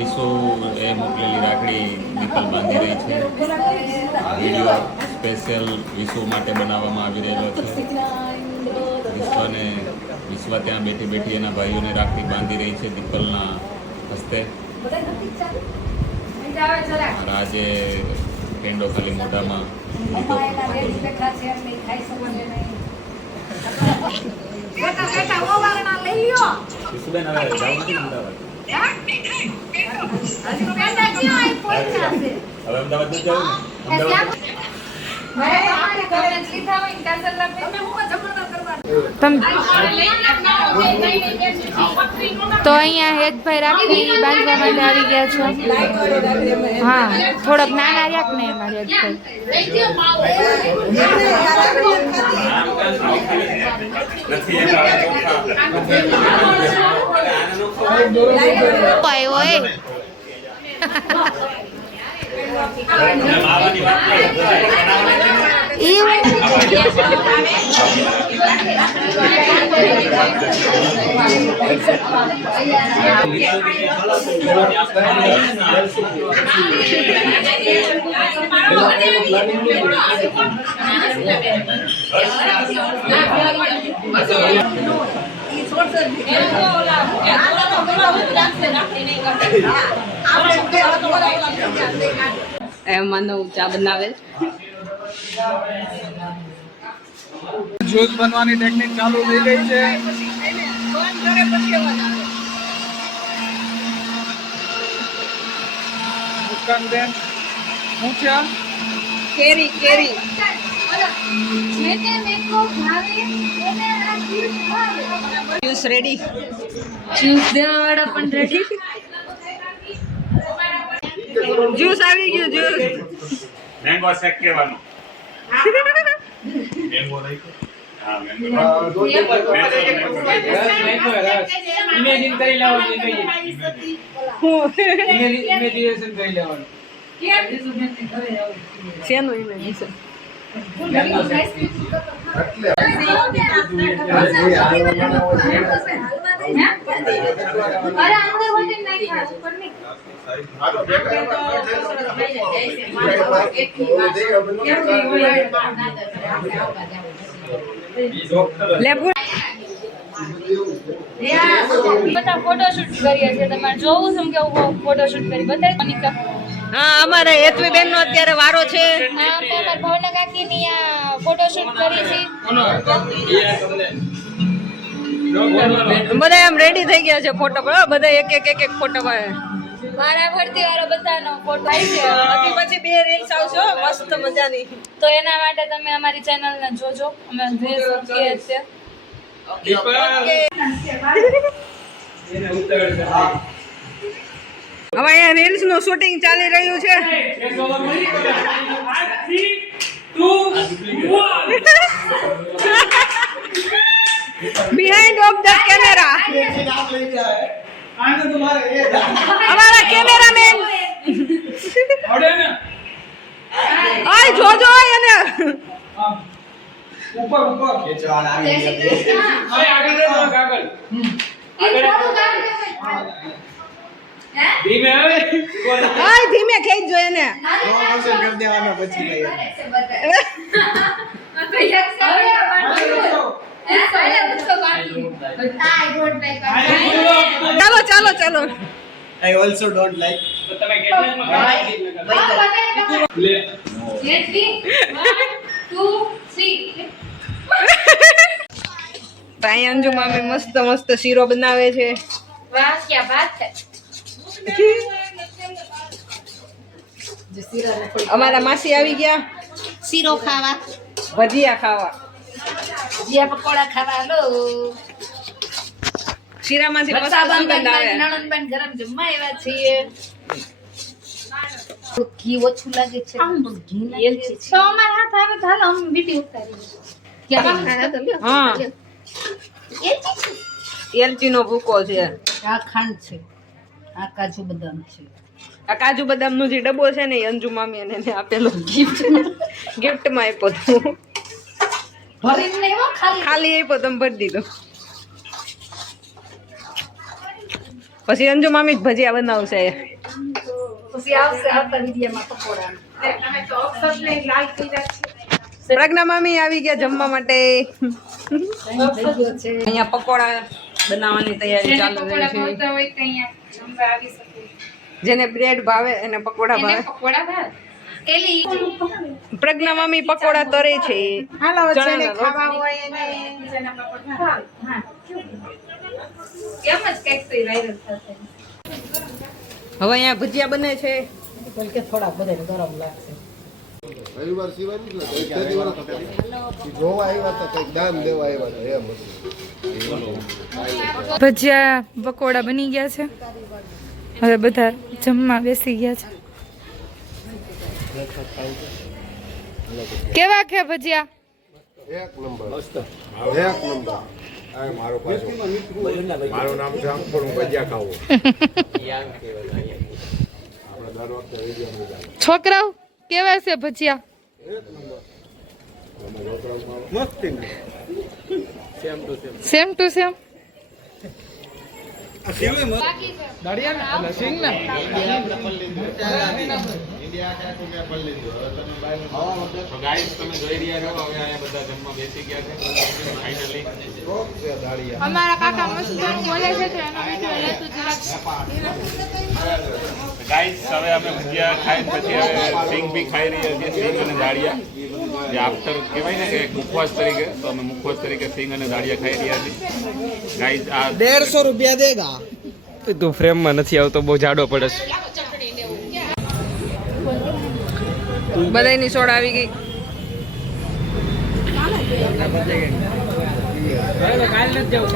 વિશુ એ મોકલેલી રાખડી દીપલ બાંધી રહી છે. આ વીડિયો સ્પેશિયલ વિશુ માટે બનાવવામાં આવી રહેલો છે. વિશ્વને વિશ્વ ત્યાં બેઠી બેઠી એના ભાઈઓને રાખડી બાંધી રહી છે દીપલના હસ્તે. આજે પેંડો ખાલી મોઢામાં લીધો. વિશુબેન હવે જાવ નથી અમદાવાદ. હવે તો અહીંયા હેતભાઈ રાખી બાંધવા માટે આવી ગયા છો. હા, થોડોક નાના રહ્યા ને એમાં હેતભાઈ. નથી એના આવ્યો એ માવાની વાત નહીં. એવું એમ માનવ ચા બનાવે જ્યુસ બનવાની ટેકનિક ચાલુ થઈ ગઈ છે. કેરી કેરી. જ્યુસ રેડી જ્યુસ દેવા વાળા પણ રેડી જ્યુસ આવી ગયું જ્યુસ મેંગો શેક કહેવાનું મેંગો રાખ્યો? હા મેંગો ઇમેજિન કરી લેવાનું ઇમેજિનેશન કરી લેવાનું શેનું ઇમેજિનેશન લેબુ બધા ફોટોશૂટ કરીએ છીએ તમારે જોવું છે કે ફોટોશૂટ કરી બતાવી હા, અમારે હેતવી બેન અત્યારે વારો છે. હા આ ફોટોશૂટ કરી છે બધા એમ રેડી થઈ ગયા છે ફોટો બધા એક એક એક એક ફોટો પાડે મારા ભરતી વાળો બધાનો ફોટો આવી ગયો. પછી પછી બે રીલ્સ આવશે મસ્ત મજાની. તો એના માટે તમે અમારી ચેનલને જોજો. અમે ડ્રેસ મૂકીએ છીએ. હવે અહીંયા રીલ્સનું શૂટિંગ ચાલી રહ્યું છે. બિહાઇન્ડ ઓફ ધ કેમેરા અમારા કેમેરામેન. આય જોજો એને. ઉપર ઉપર. હવે આગળ રહેજો, આગળ ધીમે હવે આય ધીમે ખેંચજો એને. ચાલો ચાલો ચાલો. I also don't like. તો તમે કેટલામાં ભાઈ અંજુ મામી મસ્ત મસ્ત શીરો બનાવે છે. વાહ ક્યાં અમારા માસી આવી ગયા. શીરો ખાવા. ભજીયા ખાવા. જીયા પકોડા ખાવા લો શીરામાંથી સુગંધ આવે. નણંદબેન ગરમ જમવા આવ્યા છીએ. ઘી ઓછું લાગે છે. ઘી લાગે છે. તો અમારા હાથ આવે તો હાલો અમે બીટી ઉતારી હા. એલચી નો ભૂકો છે. આ ખાંડ છે. આ કાજુ બદામ છે. આ કાજુ બદામ નો જે ડબ્બો છે ને એ અંજુ મામી એને એને આપેલો ગિફ્ટ ગિફ્ટ માં આપ્યો તો ભરીને નહીં હો ખાલી. ખાલી આપ્યો તમે ભરી દીધો. પછી અંજુ મામી જ ભજીયા બનાવશે. પછી આવશે આવતા વિડીયોમાં પકોડા પ્રજ્ઞા મામી આવી ગયા જમવા માટે. અહીંયા પકોડા બનાવવાની તૈયારી ચાલુ રહી છે. જેને બ્રેડ ભાવે એને પકોડા ભાવે? પ્રજ્ઞા મમ્મી પકોડા તરે છે. ચણાના લોટ. હવે અહીંયા ભજીયા બને છે. પણ કે થોડા બધાને ગરમ લાગશે. રવિવાર સિવાય નહીં એટલે પહેલી વાર હતો. જોવા આવ્યા હતા કંઈક દાન દેવા આવ્યા હતા એમ હતું. ભજીયા પકોડા બની ગયા છે. હવે બધા જમવા બેસી ગયા છે. કેવા કે ભજીયા? એક નંબર. એક નંબર. આ મારો પાછો મારું નામ છે પણ હું ભજીયા ખાવું. છોકરાઓ કેવા છે ભજીયા? સેમ ટુ સેમ જોઈ રહ્યા છો હવે અહીંયા બધા જમવા બેસી ગયા છે ફાઇનલી અમારા કાકા મસ્ત બોલે છે તો એનો વિડિયો લેતું ગાઈસ હવે અમે ભજીયા ખાઈ પછી હવે સિંગ બી ખાઈ રહ્યા છીએ સિંગ અને દાળિયા જે આફ્ટર કહેવાય ને કે મુખવાસ તરીકે તો અમે મુખવાસ તરીકે સિંગ અને દાળિયા ખાઈ રહ્યા છીએ. ગાઈસ આ દેડસો રૂપિયા દેગા. તું ફ્રેમમાં નથી આવતો બહુ જાડો પડે છે. બધાની સોડ આવી ગઈ. કાલે નથી જવું